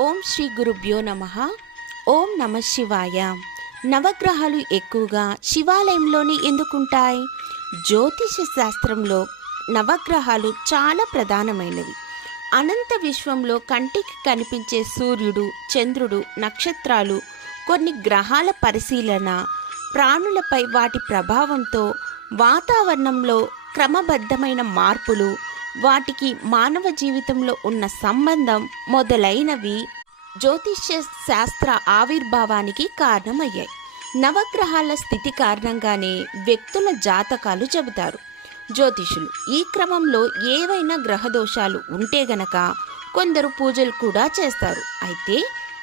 ఓం శ్రీ గురుభ్యో నమ. ఓం నమ శివాయ. నవగ్రహాలు ఎక్కువగా శివాలయంలోనే ఎందుకుంటాయి? జ్యోతిష శాస్త్రంలో నవగ్రహాలు చాలా ప్రధానమైనవి. అనంత విశ్వంలో కంటికి కనిపించే సూర్యుడు చంద్రుడు నక్షత్రాలు కొన్ని గ్రహాల పరిశీలన ప్రాణులపై వాటి ప్రభావంతో వాతావరణంలో క్రమబద్ధమైన మార్పులు వాటికి మానవ జీవితంలో ఉన్న సంబంధం మొదలైనవి జ్యోతిష్య శాస్త్ర ఆవిర్భావానికి కారణమయ్యాయి. నవగ్రహాల స్థితి కారణంగానే వ్యక్తుల జాతకాలు చెబుతారు. జ్యోతిషులు ఈ క్రమంలో ఏవైనా గ్రహదోషాలు ఉంటే గనక కొందరు పూజలు కూడా చేస్తారు. అయితే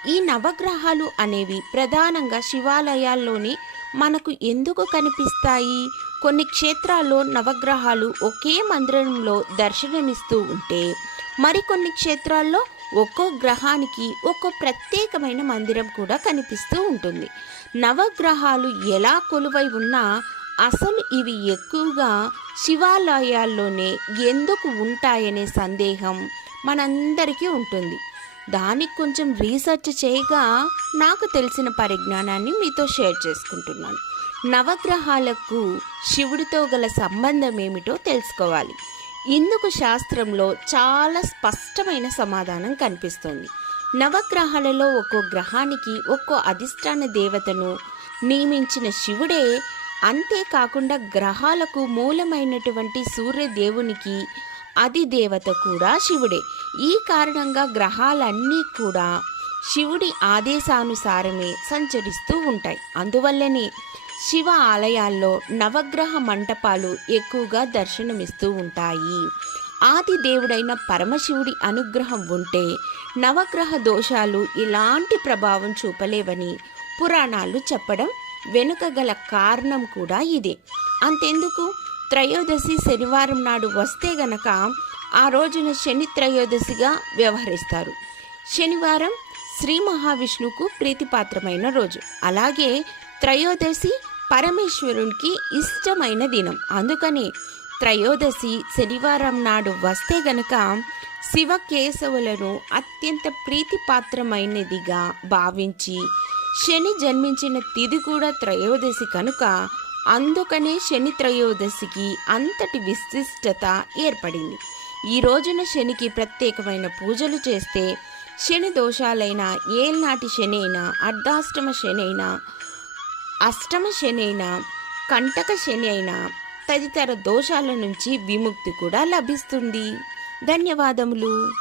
ఈ నవగ్రహాలు అనేవి ప్రధానంగా శివాలయాల్లోని మనకు ఎందుకు కనిపిస్తాయి? కొన్ని క్షేత్రాల్లో నవగ్రహాలు ఒకే మందిరంలో దర్శనమిస్తూ ఉంటే మరికొన్ని క్షేత్రాల్లో ఒక్కో గ్రహానికి ఒక్కో ప్రత్యేకమైన మందిరం కూడా కనిపిస్తూ ఉంటుంది. నవగ్రహాలు ఎలా కొలువై ఉన్నా అసలు ఇవి ఎక్కువగా శివాలయాల్లోనే ఎందుకు ఉంటాయనే సందేహం మనందరికీ ఉంటుంది. దానికి కొంచెం రీసెర్చ్ చేయగా నాకు తెలిసిన పరిజ్ఞానాన్ని మీతో షేర్ చేసుకుంటున్నాను. నవగ్రహాలకు శివుడితో గల సంబంధం ఏమిటో తెలుసుకోవాలి. ఇందుకు శాస్త్రంలో చాలా స్పష్టమైన సమాధానం కనిపిస్తుంది. నవగ్రహాలలో ఒక్కో గ్రహానికి ఒక్కో అధిష్టాన దేవతను నియమించిన శివుడే అంతేకాకుండా గ్రహాలకు మూలమైనటువంటి సూర్యదేవునికి అధిదేవత కూడా శివుడే. ఈ కారణంగా గ్రహాలన్నీ కూడా శివుడి ఆదేశానుసారమే సంచరిస్తూ ఉంటాయి. అందువల్లనే శివ ఆలయాల్లో నవగ్రహ మంటపాలు ఎక్కువగా దర్శనమిస్తూ ఉంటాయి. ఆది దేవుడైన పరమశివుడి అనుగ్రహం ఉంటే నవగ్రహ దోషాలు ఇలాంటి ప్రభావం చూపలేవని పురాణాలు చెప్పడం వెనుక గల కారణం కూడా ఇదే. అంతెందుకు? త్రయోదశి శనివారం నాడు వస్తే గనక ఆ రోజున శని త్రయోదశిగా వ్యవహరిస్తారు. శనివారం శ్రీ మహావిష్ణువుకు ప్రీతిపాత్రమైన రోజు. అలాగే త్రయోదశి పరమేశ్వరునికి ఇష్టమైన దినం. అందుకని త్రయోదశి శనివారం నాడు వస్తే గనక శివ కేశవులను అత్యంత ప్రీతిపాత్రమైనదిగా భావించి శని జన్మించిన తిది కూడా త్రయోదశి కనుక అందుకనే శని త్రయోదశికి అంతటి విశిష్టత ఏర్పడింది. ఈ రోజున శనికి ప్రత్యేకమైన పూజలు చేస్తే శని దోషాలైన ఏల్నాటి శని అయినా అర్ధాష్టమ శని అయినా అష్టమ శని అయినా కంటక శని అయినా తదితర దోషాల నుంచి విముక్తి కూడా లభిస్తుంది. ధన్యవాదములు.